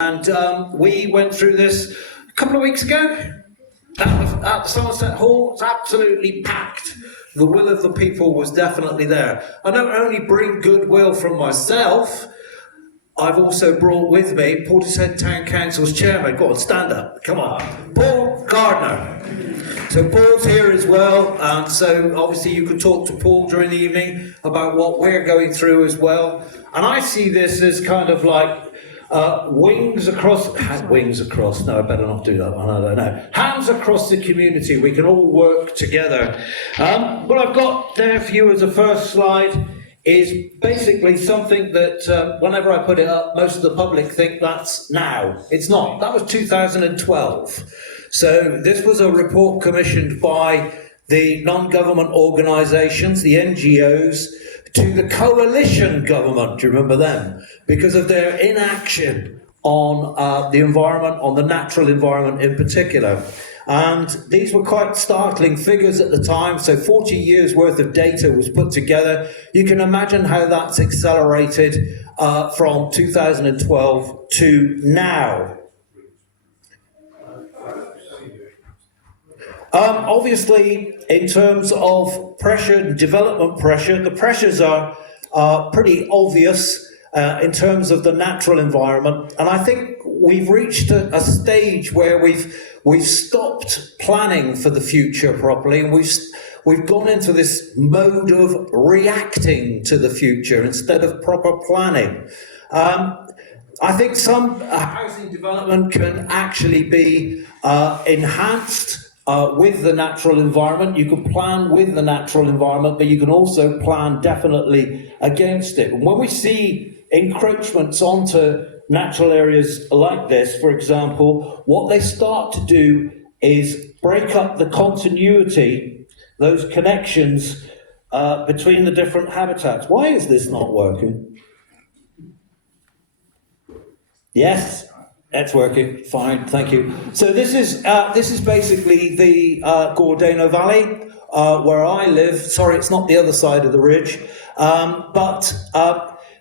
And we went through this a couple of weeks ago at the Somerset Hall. It's absolutely packed. The will of the people was definitely there. I don't only bring goodwill from myself, I've also brought with me Portishead Town Council's chairman. Go on, stand up. Come on. Paul Gardner. So Paul's here as well, and so obviously you can talk to Paul during the evening about what we're going through as well. And I see this as kind of like wings across, no, I better not do that one, I don't know. Hands across the community, we can all work together. What I've got there for you as a first slide is basically something that whenever I put it up, most of the public think that's now. It's not. That was 2012. So this was a report commissioned by the non-government organisations, the NGOs, to the coalition government, do you remember them? Because of their inaction on the environment, on the natural environment in particular. And these were quite startling figures at the time, so 40 years worth of data was put together. You can imagine how that's accelerated from 2012 to now. Obviously, in terms of pressure, development pressure, the pressures are pretty obvious in terms of the natural environment. And I think we've reached a stage where we've stopped planning for the future properly, and we've gone into this mode of reacting to the future instead of proper planning. I think some housing development can actually be enhanced with the natural environment. You can plan with the natural environment, but you can also plan definitely against it. And when we see encroachments onto natural areas like this, for example, what they start to do is break up the continuity, those connections between the different habitats. Why is this not working? Yes. That's working fine, thank you. So this is basically the Gordano Valley where I live. Sorry, it's not the other side of the ridge, but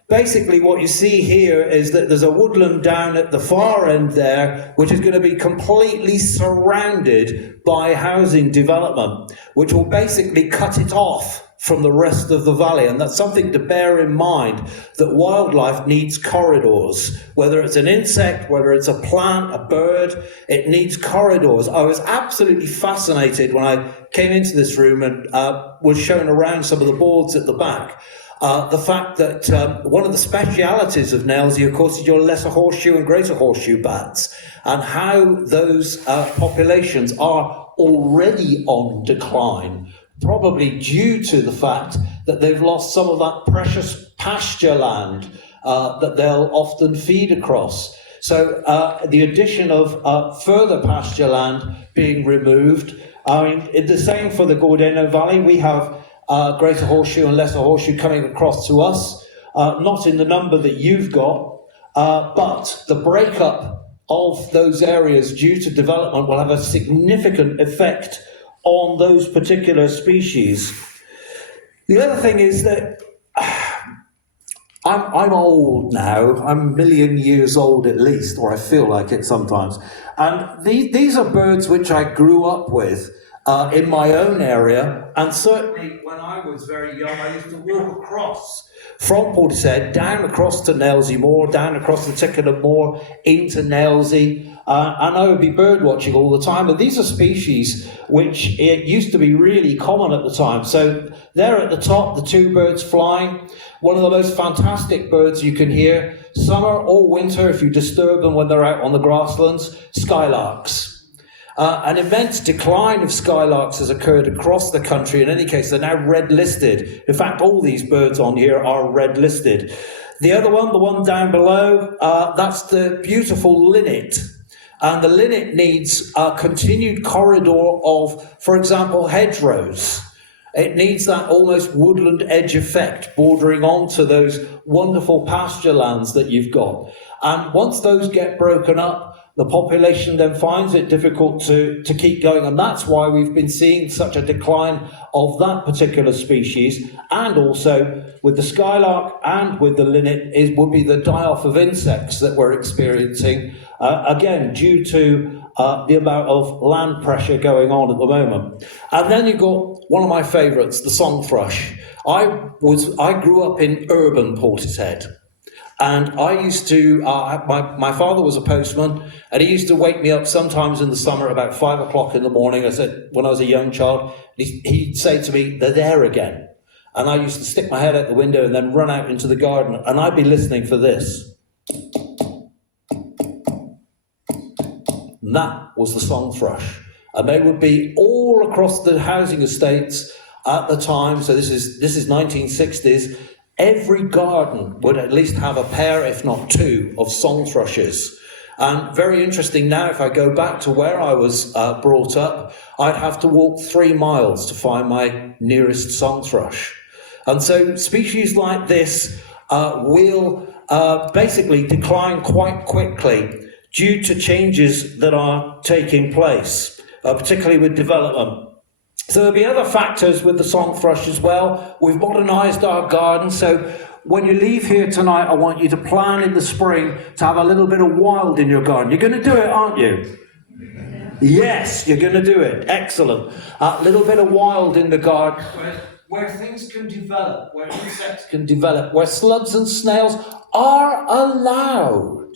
basically what you see here is that there's a woodland down at the far end there, which is going to be completely surrounded by housing development, which will basically cut it off from the rest of the valley. And that's something to bear in mind, that wildlife needs corridors. Whether it's an insect, whether it's a plant, a bird, it needs corridors. I was absolutely fascinated when I came into this room and was shown around some of the boards at the back. The fact that one of the specialities of Nailsea, of course, is your lesser horseshoe and greater horseshoe bats, and how those populations are already on decline, probably due to the fact that they've lost some of that precious pasture land that they'll often feed across. So the addition of further pasture land being removed, I mean, the same for the Gordano Valley. We have greater horseshoe and lesser horseshoe coming across to us, not in the number that you've got, but the breakup of those areas due to development will have a significant effect on those particular species. The other thing is that I'm old now. I'm a million years old at least, or I feel like it sometimes. And these are birds which I grew up with in my own area, and certainly when I was very young, I used to walk across from Portishead down across to Nailsea Moor, down across the Tickenham Moor into Nailsea, and I would be bird watching all the time. And these are species which it used to be really common at the time. So there at the top, the two birds flying, one of the most fantastic birds you can hear, summer or winter, if you disturb them when they're out on the grasslands, skylarks. An immense decline of skylarks has occurred across the country. In any case, they're now red listed. In fact, all these birds on here are red listed. The other one, the one down below, that's the beautiful linnet. And the linnet needs a continued corridor of, for example, hedgerows. It needs that almost woodland edge effect bordering onto those wonderful pasture lands that you've got. And once those get broken up, the population then finds it difficult to keep going, and that's why we've been seeing such a decline of that particular species. And also with the skylark and with the linnet would be the die-off of insects that we're experiencing, again, due to the amount of land pressure going on at the moment. And then you've got one of my favourites, the song thrush. I grew up in urban Portishead. And I used to, my father was a postman, and he used to wake me up sometimes in the summer about 5 o'clock in the morning. I said, when I was a young child, he'd say to me, "They're there again." And I used to stick my head out the window and then run out into the garden, and I'd be listening for this. And that was the song thrush. And they would be all across the housing estates at the time. So this is 1960s. Every garden would at least have a pair, if not two, of song thrushes. And very interesting now, if I go back to where I was brought up, I'd have to walk 3 miles to find my nearest song thrush. And so species like this will basically decline quite quickly due to changes that are taking place, particularly with development. So there'll be other factors with the song thrush as well. We've modernised our garden, so when you leave here tonight, I want you to plan in the spring to have a little bit of wild in your garden. You're going to do it, aren't you? Yes, you're going to do it. Excellent. A little bit of wild in the garden where things can develop, where insects can develop, where slugs and snails are allowed.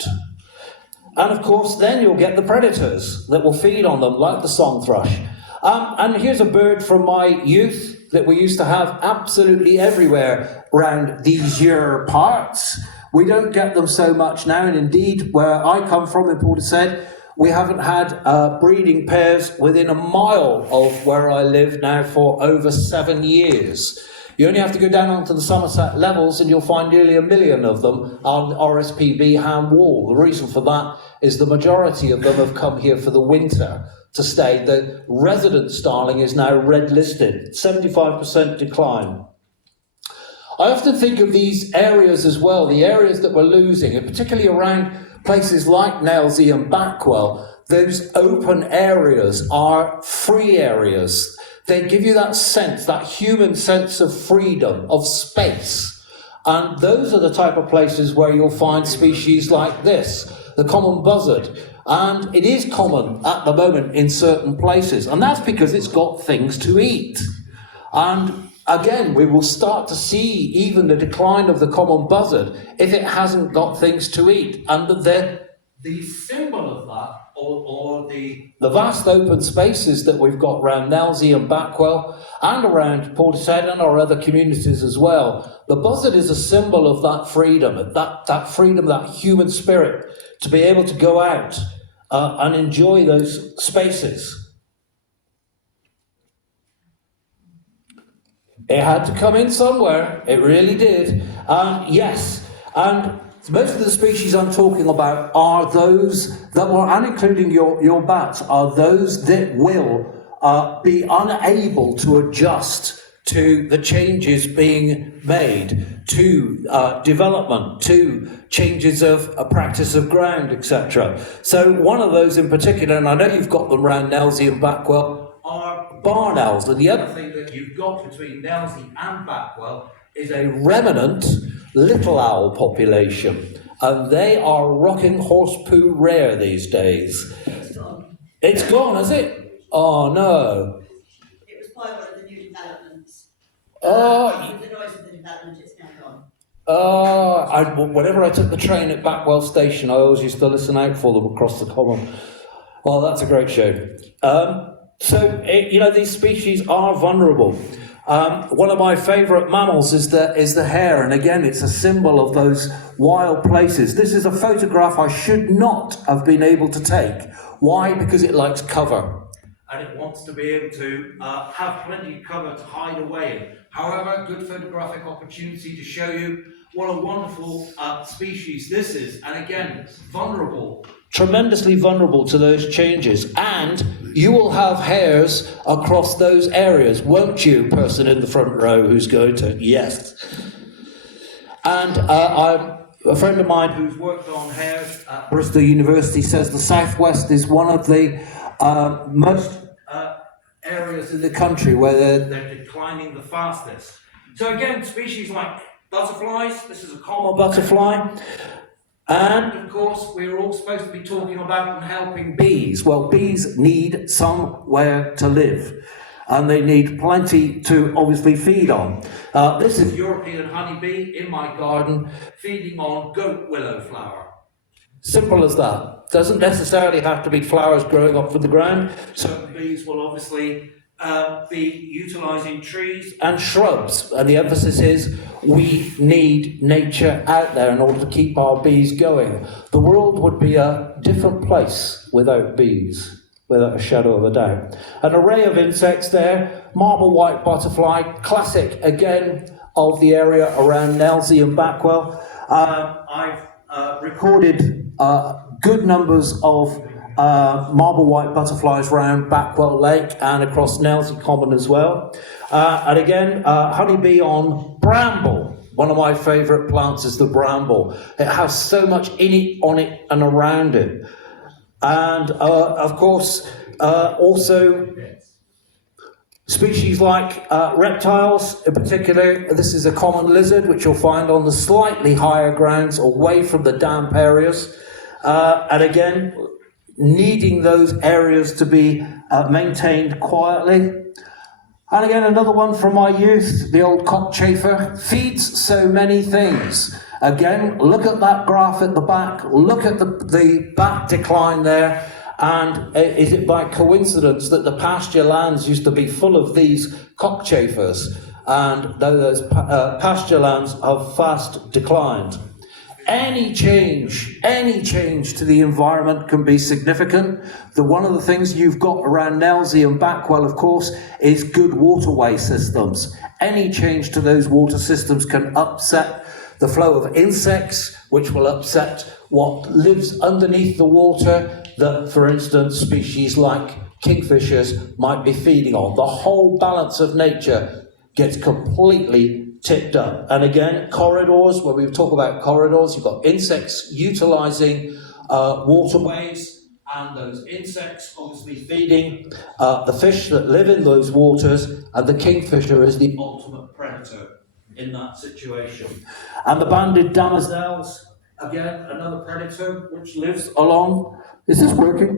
And of course, then you'll get the predators that will feed on them, like the song thrush. And here's a bird from my youth that we used to have absolutely everywhere around these here parts. We don't get them so much now, and indeed, where I come from in Portishead, we haven't had breeding pairs within a mile of where I live now for over 7 years. You only have to go down onto the Somerset levels and you'll find nearly 1 million of them on RSPB Ham Wall. The reason for that is the majority of them have come here for the winter to stay. The resident starling is now red listed, 75% decline. I often think of these areas as well, the areas that we're losing, and particularly around places like Nailsea and Backwell. Those open areas are free areas. They give you that sense, that human sense of freedom, of space. And those are the type of places where you'll find species like this, the common buzzard. And it is common at the moment in certain places. And that's because it's got things to eat. And again, we will start to see even the decline of the common buzzard if it hasn't got things to eat. And the symbol of that, or the vast open spaces that we've got around Nailsea and Backwell and around Portishead and our other communities as well, the buzzard is a symbol of that freedom, that freedom, that human spirit to be able to go out and enjoy those spaces. It had to come in somewhere, it really did. Yes, and most of the species I'm talking about are those that will, and including your bats, are those that will be unable to adjust to the changes being made, to development, to changes of a practice of ground, etc. So one of those in particular, and I know you've got them around Nailsea and Backwell, are barn owls. And the other thing that you've got between Nailsea and Backwell is a remnant little owl population, and they are rocking horse poo rare these days. It's gone. It's gone, has it? Oh no. It was part of the new developments. Oh. With the noise of the development, it's now gone. Whenever I took the train at Backwell Station, I always used to listen out for them across the common. Oh, that's a great show. These species are vulnerable. One of my favourite mammals is the hare, and again, it's a symbol of those wild places. This is a photograph I should not have been able to take. Why? Because it likes cover, and it wants to be able to have plenty of cover to hide away in. However, good photographic opportunity to show you what a wonderful species this is, and again, vulnerable. Tremendously vulnerable to those changes, and you will have hares across those areas, won't you, person in the front row who's going to, yes. And A friend of mine who's worked on hares at Bristol University says the southwest is one of the most areas in the country where they're declining the fastest. So again, species like butterflies, this is a common butterfly, and of course we're all supposed to be talking about and helping bees. Well, bees need somewhere to live, and they need plenty to obviously feed on. This is European honeybee in my garden, feeding on goat willow flower. Simple as that. Doesn't necessarily have to be flowers growing up from the ground. Certain bees will obviously be utilising trees and shrubs, and the emphasis is we need nature out there in order to keep our bees going. The world would be a different place without bees, without a shadow of a doubt. An array of insects there, marble white butterfly, classic again of the area around Nailsea and Backwell. I've recorded good numbers of marble white butterflies around Backwell Lake and across Nailsea Common as well. And again, honeybee on bramble. One of my favourite plants is the bramble. It has so much in it, on it and around it. And of course, also species like reptiles, in particular, this is a common lizard, which you'll find on the slightly higher grounds away from the damp areas. And again, needing those areas to be maintained quietly. And again, another one from my youth, the old cockchafer, feeds so many things. Again, look at that graph at the back, look at the back decline there, and is it by coincidence that the pasture lands used to be full of these cockchafers, and those pasture lands have fast declined? Any change to the environment can be significant. One of the things you've got around Nailsea and Backwell, of course, is good waterway systems. Any change to those water systems can upset the flow of insects, which will upset what lives underneath the water that, for instance, species like kingfishers might be feeding on. The whole balance of nature gets completely tipped up. And again, corridors, when we talk about corridors, you've got insects utilising waterways, and those insects obviously feeding the fish that live in those waters, and the kingfisher is the ultimate predator in that situation. And the banded damoiselles, again, another predator which lives along, is this working?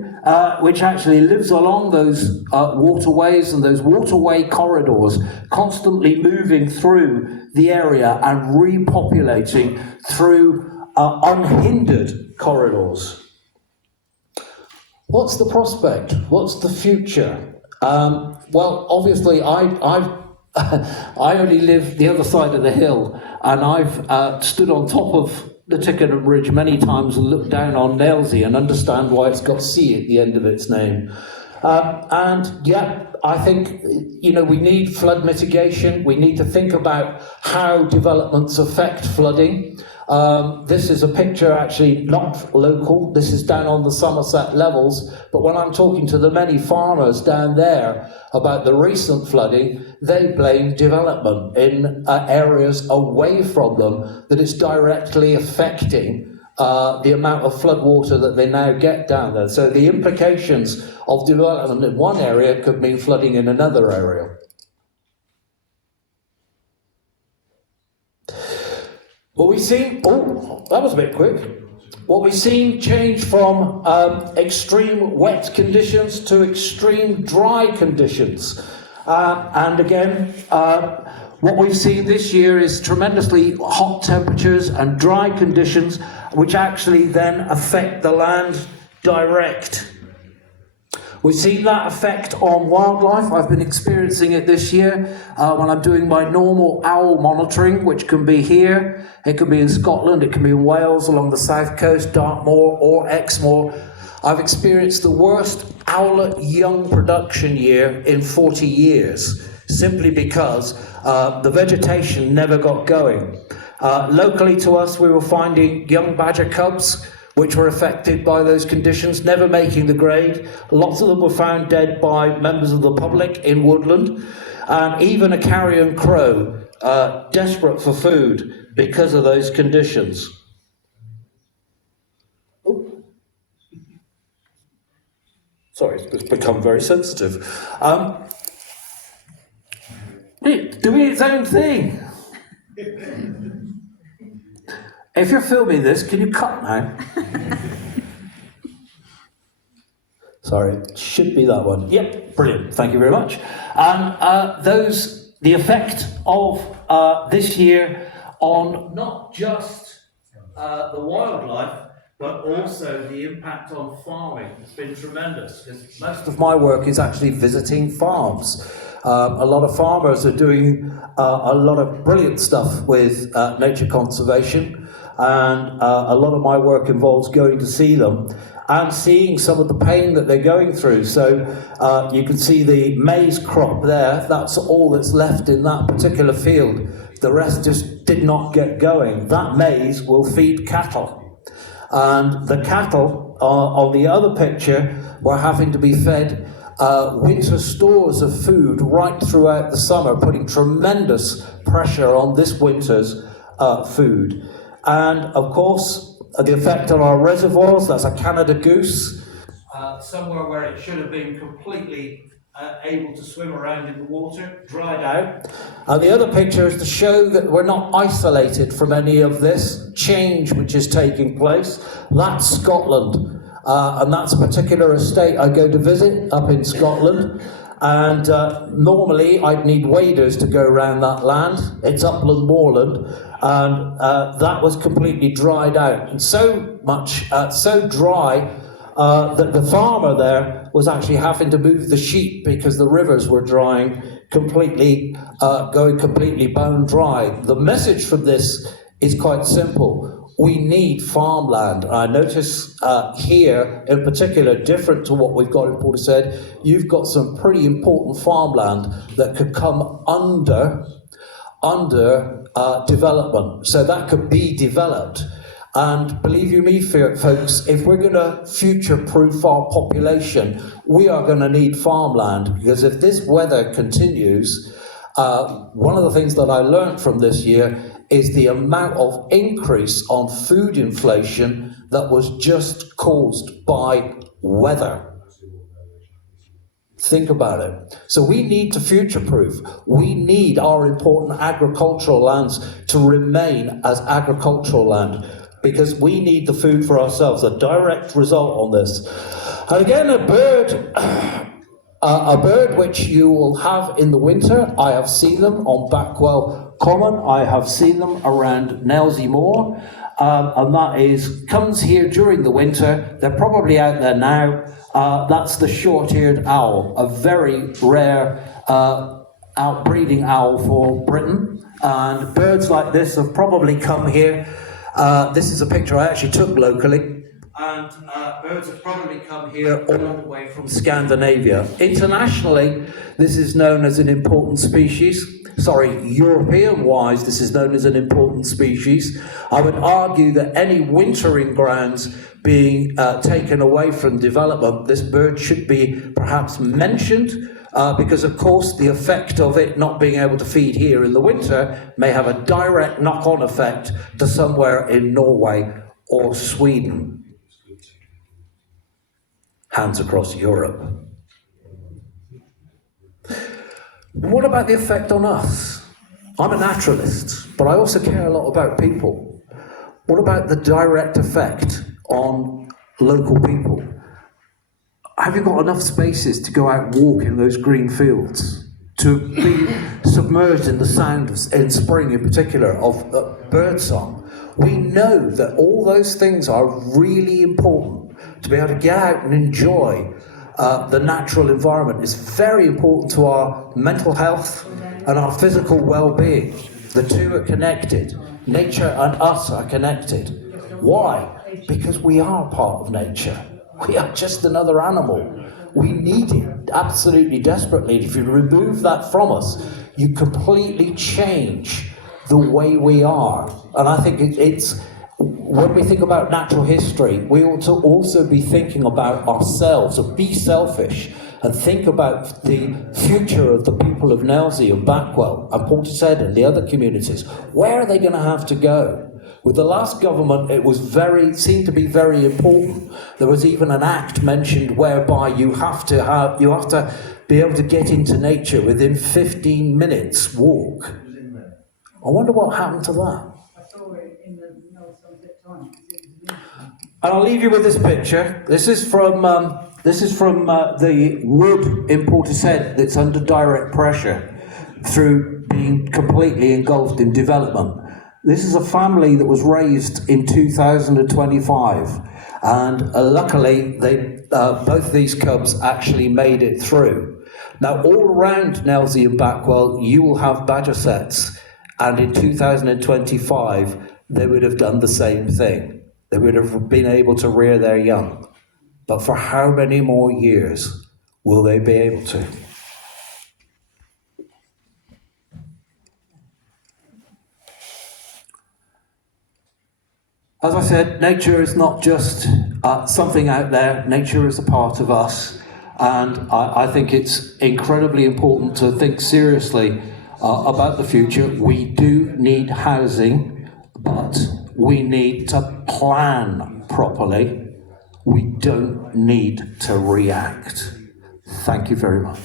Which actually lives along those waterways and those waterway corridors, constantly moving through the area and repopulating through unhindered corridors. What's the prospect? What's the future? Well, obviously, I only live the other side of the hill, and I've stood on top of the Tickenham Ridge many times and looked down on Nailsea and understand why it's got C at the end of its name. And yeah, I think, we need flood mitigation. We need to think about how developments affect flooding. This is a picture actually not local. This is down on the Somerset levels. But when I'm talking to the many farmers down there about the recent flooding, they blame development in areas away from them that is directly affecting the amount of floodwater that they now get down there. So the implications of development in one area could mean flooding in another area. What we've seen, that was a bit quick. What we've seen change from extreme wet conditions to extreme dry conditions. And again, what we've seen this year is tremendously hot temperatures and dry conditions, which actually then affect the land direct. We've seen that effect on wildlife. I've been experiencing it this year when I'm doing my normal owl monitoring, which can be here, it can be in Scotland, it can be in Wales, along the south coast, Dartmoor or Exmoor. I've experienced the worst owlet young production year in 40 years, simply because the vegetation never got going. Locally to us, we were finding young badger cubs which were affected by those conditions, never making the grade. Lots of them were found dead by members of the public in woodland, and even a carrion crow, desperate for food because of those conditions. Sorry, it's become very sensitive. Doing its own thing. If you're filming this, can you cut now? Sorry, it should be that one. Yep, brilliant. Thank you very much. The effect of this year on not just the wildlife, but also the impact on farming has been tremendous, because most of my work is actually visiting farms. A lot of farmers are doing a lot of brilliant stuff with nature conservation, and a lot of my work involves going to see them and seeing some of the pain that they're going through. So you can see the maize crop there. That's all that's left in that particular field. The rest just did not get going. That maize will feed cattle. And the cattle on the other picture were having to be fed winter stores of food right throughout the summer, putting tremendous pressure on this winter's food. And of course, the effect on our reservoirs, that's a Canada goose, somewhere where it should have been completely able to swim around in the water, dried out. And the other picture is to show that we're not isolated from any of this change which is taking place. That's Scotland, and that's a particular estate I go to visit up in Scotland. And normally I'd need waders to go around that land. It's upland moorland, and that was completely dried out, and so dry that the farmer there was actually having to move the sheep because the rivers were drying completely, going completely bone dry. The message from this is quite simple. We need farmland. I notice here, in particular, different to what we've got in Portishead, you've got some pretty important farmland that could come under development. So that could be developed. And believe you me, folks, if we're going to future-proof our population, we are going to need farmland, because if this weather continues, one of the things that I learned from this year is the amount of increase on food inflation that was just caused by weather. Think about it. So we need to future-proof. We need our important agricultural lands to remain as agricultural land, because we need the food for ourselves, a direct result on this. And again, a bird which you will have in the winter. I have seen them on Backwell Common. I have seen them around Nailsea Moor. And that comes here during the winter. They're probably out there now. That's the short-eared owl, a very rare outbreeding owl for Britain. And birds like this have probably come here. This is a picture I actually took locally, and birds have probably come here all the way from Scandinavia. Internationally, this is known as an important species. Sorry, European-wise, this is known as an important species. I would argue that any wintering grounds being taken away from development, this bird should be perhaps mentioned, because of course the effect of it not being able to feed here in the winter may have a direct knock-on effect to somewhere in Norway or Sweden. Hands across Europe. What about the effect on us? I'm a naturalist, but I also care a lot about people. What about the direct effect on local people? Have you got enough spaces to go out and walk in those green fields? To be submerged in the sound in spring in particular of birdsong? We know that all those things are really important. To be able to get out and enjoy the natural environment is very important to our mental health and our physical well-being. The two are connected. Nature and us are connected. Why? Because we are part of nature. We are just another animal. We need it absolutely desperately. If you remove that from us, you completely change the way we are. And I think it's when we think about natural history, we ought to also be thinking about ourselves, or be selfish, and think about the future of the people of Nailsea and Backwell and Portishead and the other communities. Where are they going to have to go? With the last government, it was seemed to be very important. There was even an act mentioned whereby you have to be able to get into nature within 15 minutes walk. I wonder what happened to that. I saw it in the North Somerset Times. And I'll leave you with this picture. This is from the wood in Portishead that's under direct pressure through being completely engulfed in development. This is a family that was raised in 2025, and luckily both these cubs actually made it through. Now, all around Nailsea and Backwell, you will have badger sets, and in 2025, they would have done the same thing. They would have been able to rear their young. But for how many more years will they be able to? As I said, nature is not just something out there. Nature is a part of us. And I think it's incredibly important to think seriously about the future. We do need housing, but we need to plan properly. We don't need to react. Thank you very much.